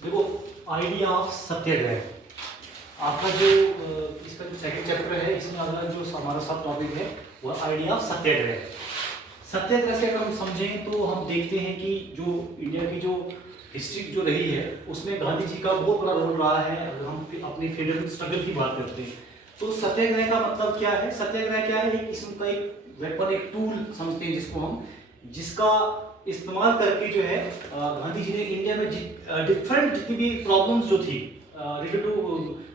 देखो, idea of सत्याग्रह आपका जो इसका जो सेकंड चैप्टर है, इसमें अगला जो हमारा सब टॉपिक है वो आइडिया ऑफ सत्याग्रह। सत्याग्रह से अगर हम समझें तो हम देखते हैं कि जो इंडिया की जो हिस्ट्री जो रही है उसमें गांधी जी का बहुत बड़ा रोल रहा है। अगर हम अपने फ्रीडम स्ट्रगल की बात करते हैं तो सत्याग्रह का मतलब क्या है? सत्याग्रह क्या है? एक किस्म का एक वेपन, एक टूल समझते हैं जिसको हम, जिसका इस्तेमाल करके जो है गांधी जी ने इंडिया में डिफरेंट जितनी भी प्रॉब्लम्स जो थी रिलेटेड टू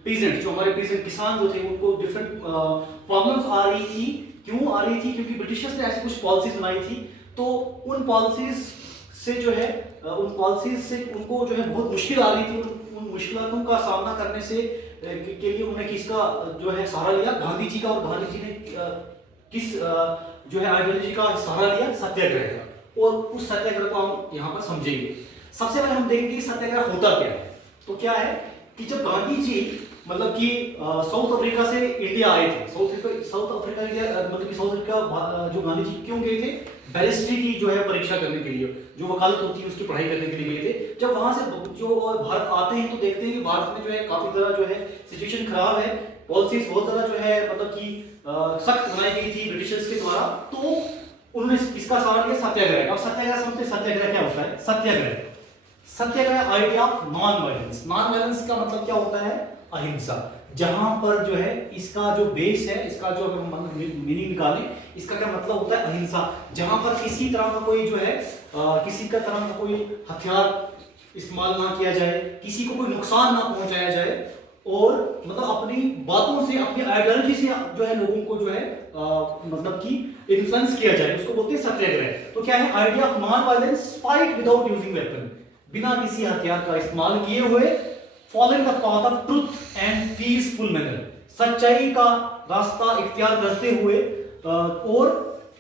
पीजेंट, जो हमारे पीजेंट किसान जो थे उनको डिफरेंट प्रॉब्लम्स आ रही थी। क्यों आ रही थी? क्योंकि ब्रिटिशर्स ने ऐसी कुछ पॉलिसीज बनाई थी। तो उन पॉलिसीज से जो है उन पॉलिसीज से उनको जो है बहुत मुश्किल आ रही थी। उन मुश्किलों का सामना करने से के लिए उन्होंने किसका जो है सहारा लिया? गांधी जी का। और गांधी जी ने किस जो है आइडियोलॉजी का सहारा लिया? सत्याग्रह का। और उस सत्याग्रह को हम यहाँ पर समझेंगे। सबसे पहले हम देखेंगे कि सत्याग्रह होता क्या है। तो क्या है कि जब गांधी जी मतलब कि साउथ अफ्रीका से इंडिया आए थे, साउथ अफ्रीका मतलब कि साउथ अफ्रीका जो गांधी जी क्यों गए थे? बैरिस्ट्री की जो है परीक्षा करने के लिए, जो वकालत होती है उसकी पढ़ाई करने के लिए गए थे। जब वहां से जो भारत आते हैं तो देखते हैं कि भारत में जो है काफी तरह जो है सिचुएशन खराब है, पॉलिसीज बहुत ज्यादा जो है मतलब कि सख्त बनाई गई थी ब्रिटिशर्स के द्वारा। तो उन्होंने इसका सवाल किया सत्याग्रह का। सत्याग्रह समझते, सत्याग्रह क्या होता है? Satyagraha idea of non violence. Non violence का मतलब क्या होता है? अहिंसा। जहां पर जो है इसका जो बेस है, इसका जो अगर हम मीनिंग निकालें, इसका क्या मतलब होता है? अहिंसा। जहां पर किसी तरह का कोई जो है किसी का तरह का कोई हथियार इस्तेमाल ना किया जाए, किसी को कोई नुकसान ना पहुंचाया जाए, और मतलब अपनी बातों से, अपनी आइडियोलॉजी से जो है लोगों को जो है मतलब कि इन्फ्लुएंस किया जाए, उसको बोलते हैं सत्याग्रह। तो क्या है? Idea of non violence, fight without using weapon, बिना किसी हथियार का इस्तेमाल किए हुए, following the path of truth and peaceful manner, सच्चाई का रास्ता इख्तियार करते हुए और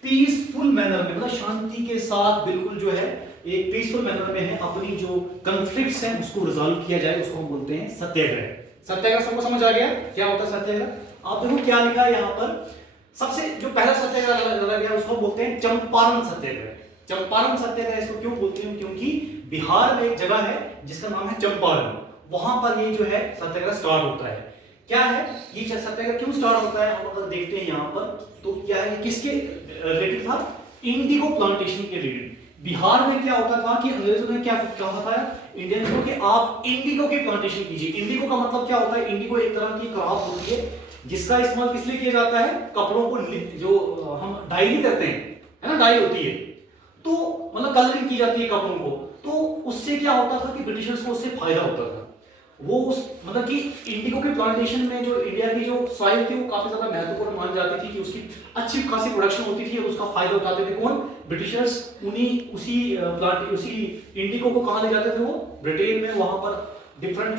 पीसफुल मैनर में, मतलब शांति के साथ बिल्कुल जो है एक पीसफुल मैनर में है अपनी जो कॉन्फ्लिक्ट्स हैं उसको रिजॉल्व किया जाए, उसको हम बोलते हैं सत्याग्रह। सत्याग्रह सबको समझ आ गया क्या होता है सत्याग्रह? आप देखो क्या लिखा है यहाँ पर। सबसे जो पहला सत्याग्रह लगा गया उसको बोलते हैं चंपारण सत्याग्रह। चंपारण सत्याग्रह इसको क्यों बोलते हैं? क्योंकि बिहार में एक जगह है जिसका नाम है चंपारण, वहां पर ये जो है सत्याग्रह स्टार्ट होता है। क्या है ये सत्याग्रह? क्यों स्टार्ट होता है हम अगर देखते हैं यहाँ पर तो क्या है, किसके रिलेटेड था? इंडिगो प्लांटेशन के रिलेटेड। बिहार में क्या होता था कि अंग्रेजों ने क्या कहा था इंडियंस को कि आप इंडिगो की प्लांटेशन कीजिए। इंडिगो का मतलब क्या होता है? इंडिगो एक तरह की क्रॉप होती है जिसका इस्तेमाल किस लिए किया जाता है? कपड़ों को जो हम डाई करते हैं, है ना, डाई होती है, तो मतलब कलरिंग की जाती है कपड़ों को। तो उससे क्या होता था कि ब्रिटिशर्स को उससे फायदा होता था। वो उस मतलब कि इंडिगो के प्लांटेशन में जो इंडिया की जो सॉइल थी वो काफी ज्यादा महत्वपूर्ण मान जाती थी कि उसकी अच्छी खासी प्रोडक्शन होती थी और उसका फायदा उठाते थे कौन? ब्रिटिशर्स। उसी इंडिगो को कहां ले जाते थे वो? ब्रिटेन में। वहां पर डिफरेंट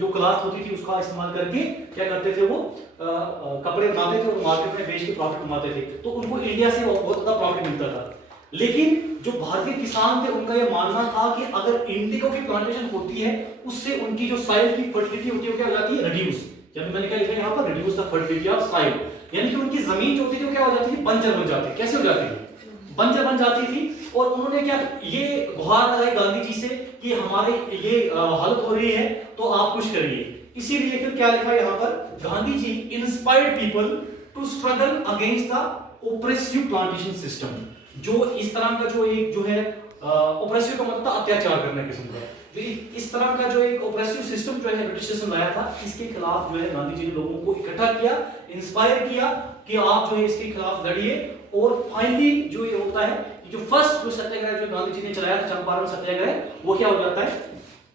जो क्लाथ होती थी उसका इस्तेमाल करके क्या करते थे वो? कपड़े बनाते थे और मार्केट में बेच के प्रॉफिट कमाते थे। तो उनको इंडिया से बहुत ज्यादा प्रॉफिट मिलता था। लेकिन जो भारतीय किसान थे उनका यह मानना था कि अगर इंडिगो की प्लांटेशन होती है उससे उनकी जो सॉइल की फर्टिलिटी होती है वो क्या हो जाती है? रिड्यूस। जब मैंने क्या लिखा यहाँ पर? Reduce the fertility of soil, यानी कि उनकी जमीन जो होती थी वो क्या हो जाती थी? बंजर बन जाती। कैसे हो जाती थी? बंजर बन जाती थी। और उन्होंने क्या ये गुहार लगाई गांधी जी से कि हमारे ये हालत हो रही है तो आप कुछ करिए। इसीलिए फिर क्या लिखा यहाँ पर? Gandhi ji inspired people to struggle against the oppressive plantation system. जो इस तरह का जो एक जो है ओप्रेसिव का मतलब अत्याचार करने किस्म का, तो इस तरह का जो एक ओप्रेसिव सिस्टम जो है ब्रिटिशर्स ने लाया था, इसके खिलाफ जो है गांधी जी ने लोगों को इकट्ठा किया, इंस्पायर किया कि आप जो है इसके खिलाफ लड़िए। और फाइनली जो ये होता है, जो फर्स्ट जो सत्याग्रह जो गांधी जी ने चलाया था चंपारण सत्याग्रह, वो क्या हो जाता है?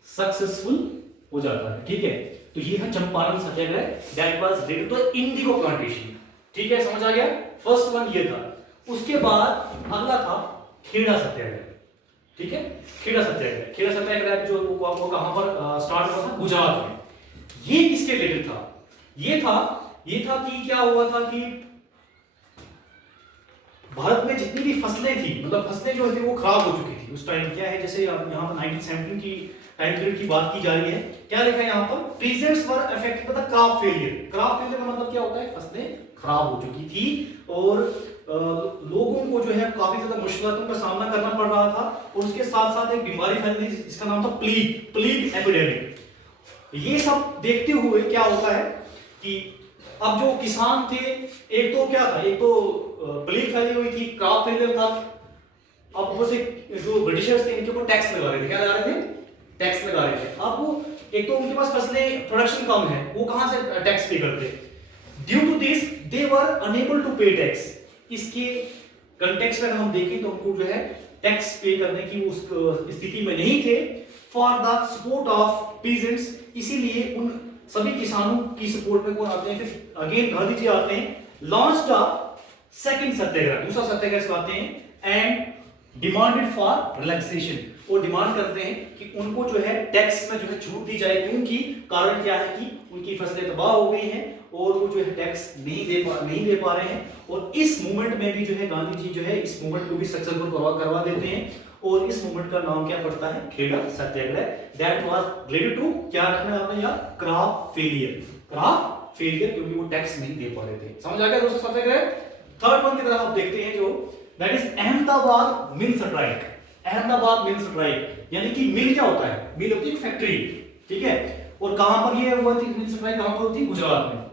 सक्सेसफुल हो जाता है। ठीक है, तो ये था Champaran Satyagraha, that was related to indigo plantation. ठीक है, समझ आ गया? फर्स्ट वन ये था। उसके बाद अगला था खेड़ा सत्याग्रह। ठीक है, खेड़ा सत्याग्रह। खेड़ा सत्याग्रह जो वो कहां पर स्टार्ट हुआ था? गुजरात में। ये किसके रिलेटेड था? ये था कि क्या हुआ था कि भारत में जितनी भी फसलें थी, मतलब फसलें जो थी वो खराब हो चुकी थी उस टाइम। क्या है, जैसे यहाँ पर 1917 की टाइम पीरियड की बात की जा रही है। क्या लिखा है यहाँ पर? Peasants were affected by the crop failure. Crop failure का मतलब क्या होता है? फसलें खराब हो चुकी थी और लोगों को जो है काफी ज्यादा मुश्किलों का सामना करना पड़ रहा था, और उसके साथ साथ एक बीमारी फैल रही थी जिसका नाम था प्लीग एपिडेमिक। ये सब देखते हुए क्या होता है कि अब जो किसान थे, एक तो क्या था, एक तो प्लीग फैली हुई थी, क्रॉप फेलियर था। अब वो से जो ब्रिटिशर्स थे इनके ऊपर टैक्स लगा रहे थे। क्या लगा रहे थे? टैक्स लगा रहे थे। अब वो एक तो उनके पास फसलें प्रोडक्शन कम है, वो कहां से टैक्स पे करते? Due to this they were unable to pay tax. इसके कंटेक्स्ट में हम देखें तो उनको जो है टैक्स पे करने की उस स्थिति में नहीं थे। For the support of peasants, इसीलिए उन सभी किसानों की सपोर्ट में कौन आते हैं? फिर अगेन गांधी जी आते हैं, लॉन्च द सेकंड सत्याग्रह, दूसरा सत्याग्रह चलाते हैं, एंड डिमांडेड फॉर रिलैक्सेशन, और डिमांड करते हैं कि उनको जो है टैक्स में जो है छूट दी जाए, क्योंकि कारण क्या है कि उनकी फसलें तबाह हो गई हैं और वो जो है टैक्स नहीं दे पा रहे हैं। और इस मूवमेंट में भी जो है गांधी जी जो है इस मूवमेंट को भी सक्सेसफुल करवा देते हैं, और इस मूवमेंट का नाम क्या पड़ता है? खेड़ा सत्याग्रह। दैट वाज रिलेटेड टू, क्या रखना है आपने यार? क्रॉप फेलियर, क्योंकि वो टैक्स नहीं दे पा रहे थे। समझ आ गया दोस्तों सत्याग्रह? थर्ड वन की तरफ आप देखते हैं जो that is Ahmedabad mill strike. Ahmedabad mill strike यानी कि मिल क्या होता है? मिल होती है फैक्ट्री, ठीक है। और कहां पर ये हुआ थी मिल स्ट्राइक? कहां पर होती? गुजरात में।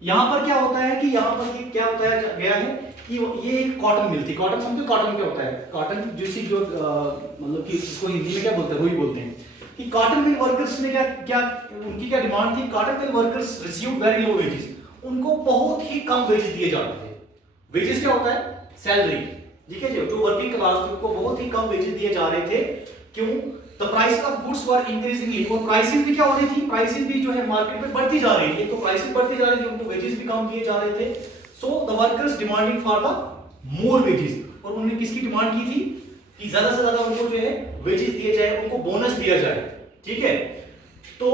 यहां पर क्या होता है कि यहां पर ये क्या होता है गया है कि ये एक कॉटन मिल थी। कॉटन समझो, कॉटन क्या होता है? कॉटन जैसी जो मतलब कि इसको हिंदी में क्या बोलते हैं? रुई बोलते हैं। कि कॉटन मिल वर्कर्स ने क्या उनकी क्या डिमांड थी? Cotton mill workers receive very low wages, उनको बहुत ही कम वेजेस दिए जाते थे। वेजेस क्या होता है? सैलरी, ठीक है। जो वर्किंग क्लास थी उनको बहुत ही कम वेजेस दिए जा रहे थे। क्यों? The price of goods were increasingly, और प्राइसिंग भी क्या हो रही थी? प्राइसिंग भी जो है मार्केट में बढ़ती जा रही थी। तो प्राइसिंग बढ़ती जा रही थी, उनको वेजेस भी कम दिए जा रहे थे। So the workers demanding for the more wages, और उन्होंने किसकी डिमांड की थी? कि ज्यादा से ज्यादा उनको जो है वेजेस दिए जाए, उनको बोनस दिया जाए, ठीक है। तो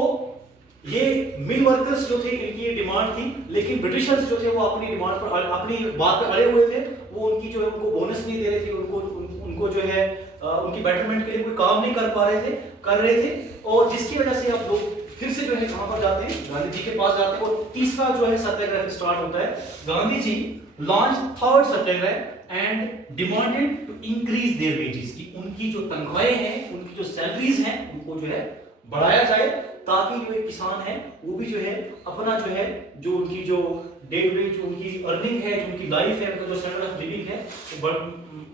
ये मिल वर्कर्स जो थे इनकी डिमांड थी, लेकिन ब्रिटिशर्स जो थे वो अपनी डिमांड पर, अपनी बात पर अड़े हुए थे। वो उनकी जो है उनको बोनस नहीं दे रहे थे, उनको जो है उनकी बेटरमेंट के लिए कोई काम नहीं कर रहे थे। और जिसकी वजह से अब लोग फिर से जो है कहां पर जाते हैं? गांधी जी के पास जाते हैं। और तीसरा जो है सत्याग्रह स्टार्ट होता है। Gandhi ji launch third satyagraha and demanded to increase their wages, कि उनकी जो तनख्वाहें हैं, उनकी जो सैलरीज हैं, उनको जो है बढ़ाया जाए, ताकि जो एक किसान है वो भी जो है अपना जो है जो उनकी जो डे टू डे जो उनकी अर्निंग है, जो उनकी लाइफ है, उनका जो स्टैंडर्ड ऑफ लिविंग है वो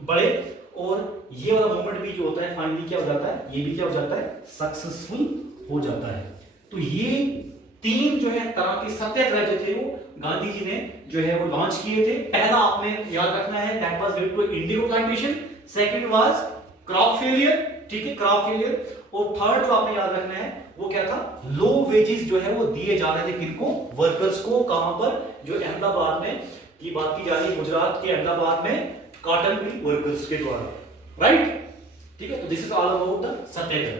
बढ़े। और ये वाला मूवमेंट भी जो होता है फाइनली क्या हो जाता है? ये भी क्या हो जाता है? सक्सेसफुल हो जाता है। तो ये तीन जो है तरह के सत्याग्रह जो थे वो गांधी जी ने जो है वो लॉन्च किए थे। पहला आपने याद रखना है, that was related to indigo plantation. Second was crop failure, ठीक है, क्रॉप फेलियर। और थर्ड जो आपने याद रखना है वो क्या था? लो वेजेस जो है वो दिए जा रहे थे किनको? वर्कर्स को। कहां पर? जो अहमदाबाद में की बात की जा रही है, गुजरात के अहमदाबाद में कॉटन मिल वर्कर्स के द्वारा, राइट? ठीक है। तो this is all about the Satyagraha.